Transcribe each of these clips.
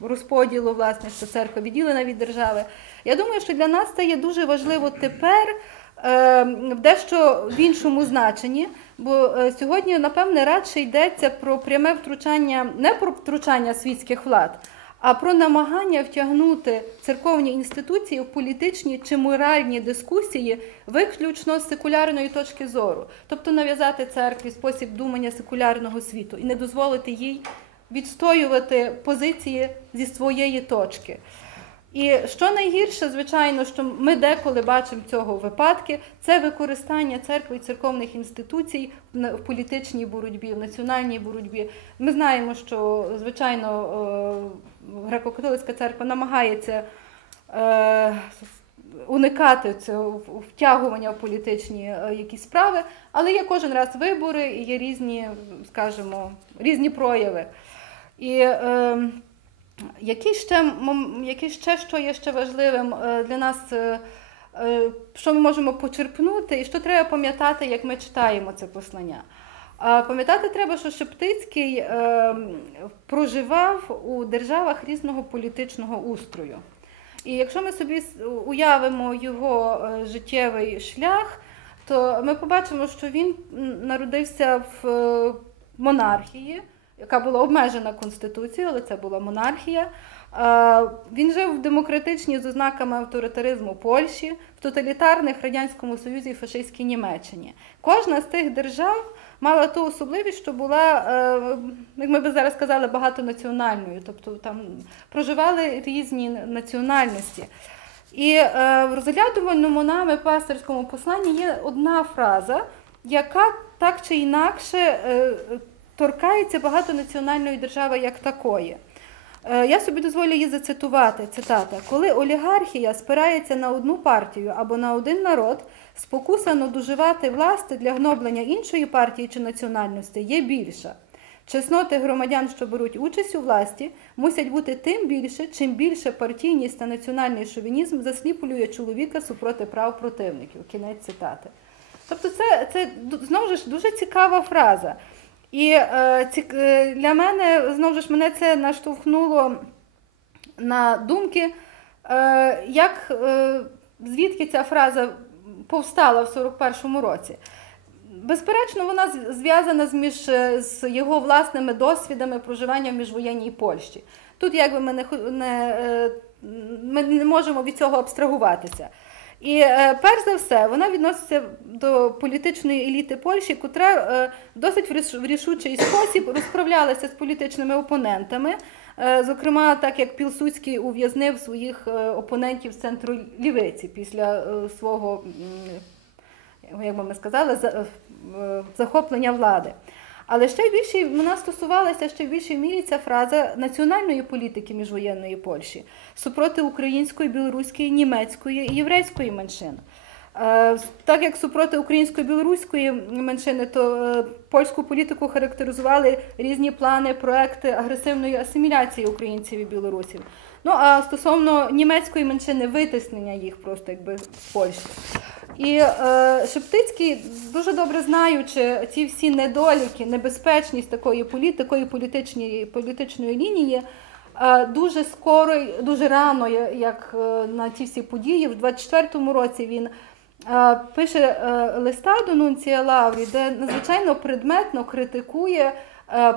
розподілу, власне, що церква відділена від держави. Я думаю, що для нас це є дуже важливо тепер. Е, в дещо в іншому значенні, бо е, сьогодні, напевне, радше йдеться про пряме втручання, не про втручання світських влад, а про намагання втягнути церковні інституції в політичні чи моральні дискусії виключно з секулярної точки зору, тобто нав'язати церкві спосіб думання секулярного світу і не дозволити їй відстоювати позиції зі своєї точки. І що найгірше, звичайно, що ми деколи бачимо цього випадки, це використання церкви і церковних інституцій в політичній боротьбі, в національній боротьбі. Ми знаємо, що звичайно е, греко-католицька церква намагається е, уникати цього втягування в політичні е, якісь справи, але є кожен раз вибори і є різні, скажімо, різні прояви. І який ще, який ще що є ще важливим е, для нас, е, е, що ми можемо почерпнути, і що треба пам'ятати, як ми читаємо це послання? Пам'ятати треба, що Шептицький проживав у державах різного політичного устрою. І якщо ми собі уявимо його життєвий шлях, то ми побачимо, що він народився в монархії яка була обмежена Конституцією, але це була монархія. Він жив в демократичній з ознаками авторитаризму Польщі, в тоталітарних Радянському Союзі і фашистській Німеччині. Кожна з тих держав мала ту особливість, що була, е, як ми би зараз сказали, багатонаціональною, тобто там проживали різні національності. І е, в розглядувальному нами пасторському посланні є одна фраза, яка так чи інакше е, торкається багатонаціональної держави як такої. Е, я собі дозволю її зацитувати. Цитата: коли олігархія спирається на одну партію або на один народ, спокуса надуживати власти для гноблення іншої партії чи національності є більша. Чесноти громадян, що беруть участь у власті, мусять бути тим більше, чим більше партійність та національний шовінізм засліплює чоловіка супроти прав противників. Кінець цитати. Тобто, це це знову ж дуже цікава фраза. І е, ці, е, для мене знову ж мене це наштовхнуло на думки, е, як е, звідки ця фраза повстала в 41-му році. Безперечно, вона зв'язана з між е, з його власними досвідами проживання в міжвоєнній Польщі. Тут якби ми не, не, е, ми не можемо від цього абстрагуватися. І е, перш за все, вона відноситься до політичної еліти Польщі, котра е, досить в рішучий спосіб розправлялася з політичними опонентами. Е, зокрема, так як Пілсуцький ув'язнив своїх опонентів центру лівиці після свого, як би ми сказали, захоплення влади. Але ще більше вона стосувалася ще в більшій мірі ця фраза національної політики міжвоєнної Польщі супроти української, білоруської, німецької і єврейської меншин. Е, так як супроти української білоруської меншини, то е, польську політику характеризували різні плани, проекти агресивної асиміляції українців і білорусів. Ну а стосовно німецької меншини, витиснення їх просто якби в Польщі. І е, Шептицький, дуже добре знаючи ці всі недоліки, небезпечність такої політики, політичної, політичної лінії, е, дуже скоро, дуже рано, як е, на ці всі події, в 24-му році він е, пише листа до Нунція Лаврі, де надзвичайно предметно критикує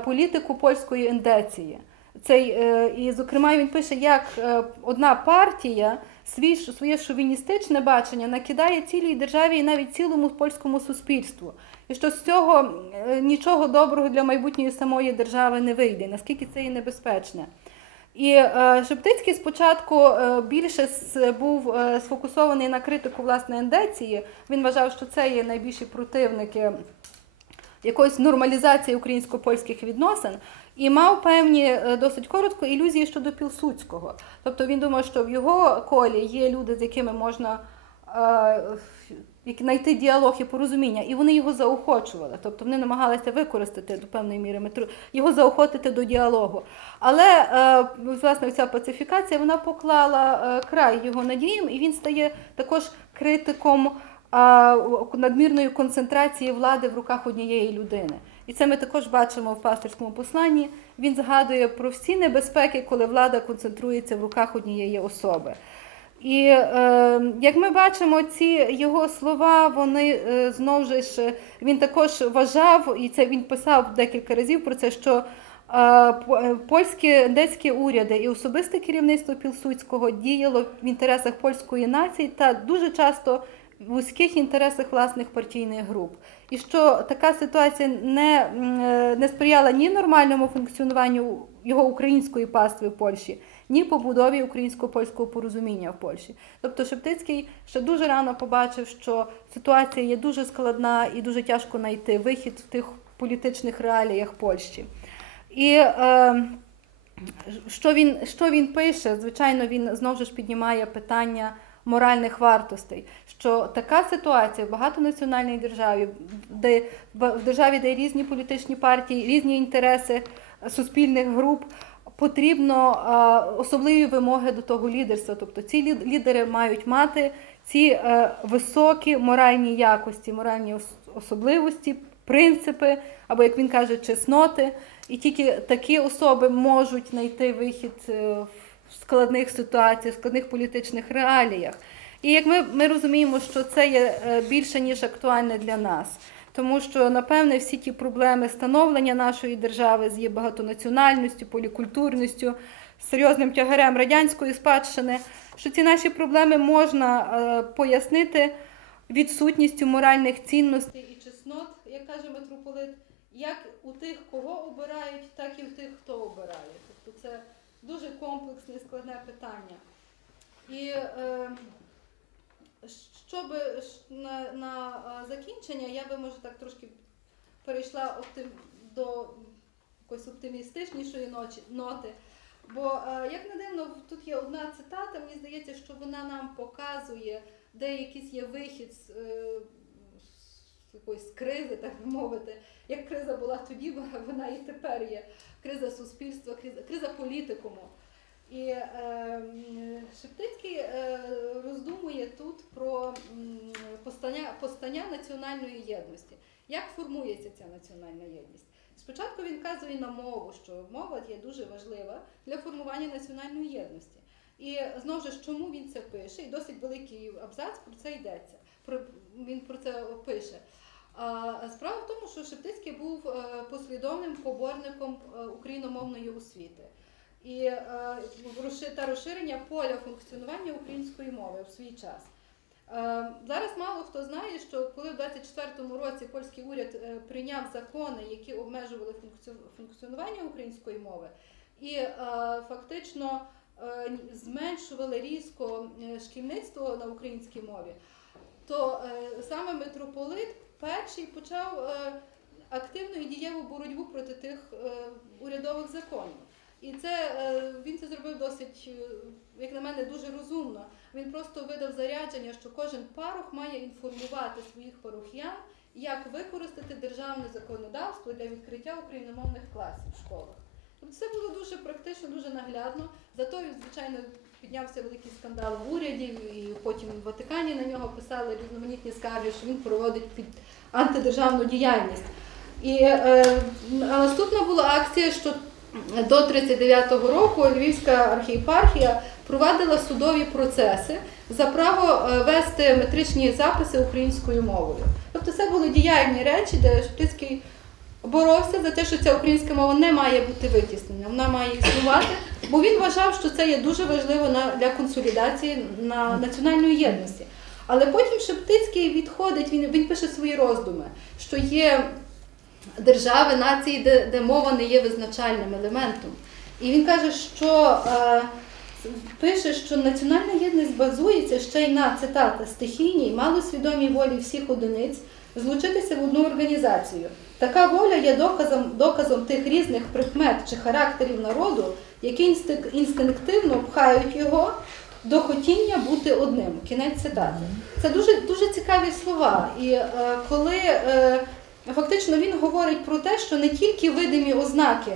політику польської ендеції. Цей, е, І, зокрема, він пише, як е, одна партія свій, своє шовіністичне бачення накидає цілій державі і навіть цілому польському суспільству. І що з цього е, нічого доброго для майбутньої самої держави не вийде, наскільки це є небезпечне. І Шептицький спочатку більше був сфокусований на критику власне ендеції. Він вважав, що це є найбільші противники якоїсь нормалізації українсько-польських відносин і мав певні е, досить коротко ілюзії щодо Пілсуцького. Тобто він думав, що в його колі є люди, з якими можна е, знайти діалог і порозуміння, і вони його заохочували. Тобто вони намагалися використати до певної міри метру, його заохотити до діалогу. Але е, власне ця пацифікація вона поклала край його надіям, і він стає також критиком надмірної концентрації влади в руках однієї людини. і це ми також бачимо в пасторському посланні. Він згадує про всі небезпеки, коли влада концентрується в руках однієї особи. І е, як ми бачимо, ці його слова, вони е, знову ж він також вважав, і це він писав декілька разів про це, що е, польські децькі уряди і особисте керівництво Пілсуцького діяло в інтересах польської нації та дуже часто вузьких інтересах власних партійних груп. І що така ситуація не, е, не сприяла ні нормальному функціонуванню його української пастви в Польщі ні побудові українсько-польського порозуміння в Польщі. Тобто Шептицький ще дуже рано побачив, що ситуація є дуже складна і дуже тяжко знайти вихід в тих політичних реаліях Польщі. І е, що він що він пише? Звичайно, він знову ж піднімає питання моральних вартостей. Що така ситуація в багатонаціональній державі, де в державі, де різні політичні партії, різні інтереси суспільних груп потрібно особливі вимоги до того лідерства. Тобто ці лідери мають мати ці е, високі моральні якості, моральні особливості, принципи, або, як він каже, чесноти. І тільки такі особи можуть знайти вихід е, в складних ситуаціях, складних політичних реаліях. І як ми, ми розуміємо, що це є е, більше ніж актуальне для нас тому що, напевне, всі ті проблеми становлення нашої держави з її багатонаціональністю, полікультурністю, серйозним тягарем радянської спадщини, що ці наші проблеми можна е, пояснити відсутністю моральних цінностей і чеснот, як каже митрополит, як у тих, кого обирають, так і у тих, хто обирає. Тобто це дуже комплексне складне питання. І е, щоб на на закінчення, я би може так трошки перейшла оптим, до якоїсь оптимістичнішої ночі, ноти. Бо, як не дивно, тут є одна цитата, мені здається, що вона нам показує, де якийсь є вихід е, якоїсь кризи, так би мовити. Як криза була тоді, вона і тепер є. Криза суспільства, криза, криза політикуму. І е, Шептицький е, роздумує тут про постання, постання національної єдності. Як формується ця національна єдність? Спочатку він вказує на мову, що мова є дуже важлива для формування національної єдності. І знову ж чому він це пише? І досить великий абзац про це йдеться. Про, Він про це пише. А справа в тому, що Шептицький був е, послідовним поборником е, україномовної освіти і е, та розширення поля функціонування української мови в свій час. Е, зараз мало хто знає, що коли в 24-му році польський уряд е, прийняв закони, які обмежували функціонування української мови, і фактично зменшували різко шкільництво на українській мові, то саме митрополит перший почав активну і дієву боротьбу проти тих урядових законів. І це е, він це зробив досить, е, як на мене, дуже розумно. Він просто видав зарядження, що кожен парох має інформувати своїх парухян, як використати державне законодавство для відкриття україномовних класів в школах. Це було дуже практично, дуже наглядно. Зато, звичайно, піднявся великий скандал в уряді, і потім в Ватикані на нього писали різноманітні скарги, що він проводить під антидержавну діяльність. І е, наступна була акція, що до 39-го року Львівська архієпархія провадила судові процеси за право е, вести метричні записи українською мовою. Тобто це були діяльні речі, де Шептицький боровся за те, що ця українська мова не має бути витіснена, вона має існувати, бо він вважав, що це є дуже важливо для консолідації на національної єдності. Але потім Шептицький відходить, він він пише свої роздуми, що є держави, нації, де, де мова не є визначальним елементом. І він каже, що е, пише, що національна єдність базується ще й на цитата стихійній, малосвідомій волі всіх одиниць злучитися в одну організацію. Така воля є доказом доказом тих різних прикмет чи характерів народу, які інстинктивно пхають його до хотіння бути одним. Кінець цитати. Це дуже дуже цікаві слова. І е, коли е, Фактично він говорить про те, що не тільки видимі ознаки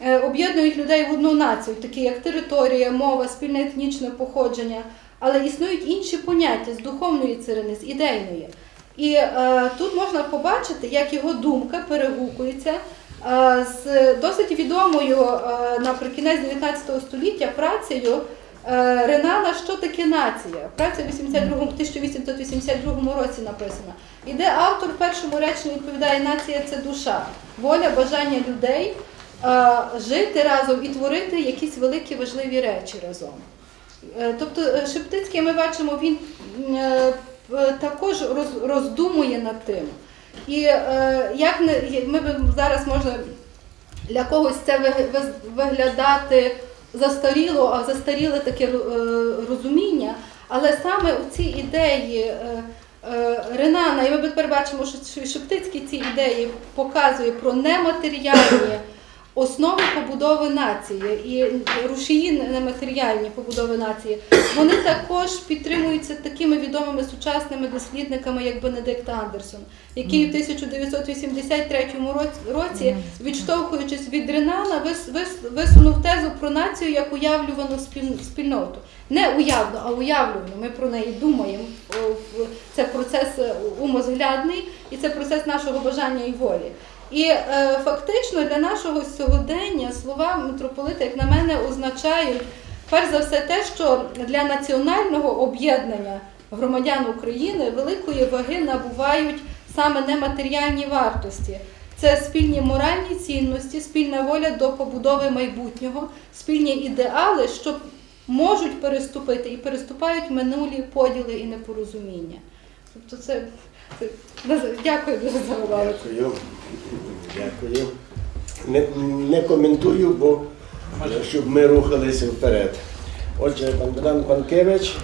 е, об'єднують людей в одну націю, такі як територія, мова, спільне етнічне походження, але існують інші поняття з духовної царини, з ідейної. І е, тут можна побачити, як його думка перегукується е, з досить відомою е, наприкінець 19 століття працею е, Ренана Що таке нація? Праця в 1882 році написана. І де автор першому реченні відповідає, нація це душа, воля, бажання людей е, жити разом і творити якісь великі важливі речі разом. Е, Тобто е, Шептицький, ми бачимо, він е, також роздумує над тим. І е, як не ми б зараз може для когось це ви- ви- виглядати застаріло, а застаріле таке е, розуміння, але саме у ці ідеї е, е, Ренана, і ми тепер бачимо, що Шептицький ці ідеї показує про нематеріальні основи побудови нації і рушії нематеріальні побудови нації, вони також підтримуються такими відомими сучасними дослідниками, як Бенедикт Андерсон, який у 1983 році- відштовхуючись від Ренана, вис- вис- висунув тезу про націю як уявлювану спільноту. Не уявну, а уявлювану. Ми про неї думаємо. Це процес е, умозглядний і це процес нашого бажання і волі. І е, фактично для нашого сьогодення слова митрополита, як на мене, означають перш за все те, що для національного об'єднання громадян України великої ваги набувають саме нематеріальні вартості. Це спільні моральні цінності, спільна воля до побудови майбутнього, спільні ідеали, що можуть переступити і переступають минулі поділи і непорозуміння. Тобто це, дякую дуже за увагу. Дякую. Дякую. Не, не коментую, бо щоб ми рухалися вперед. Отже, Богдан Панкевич.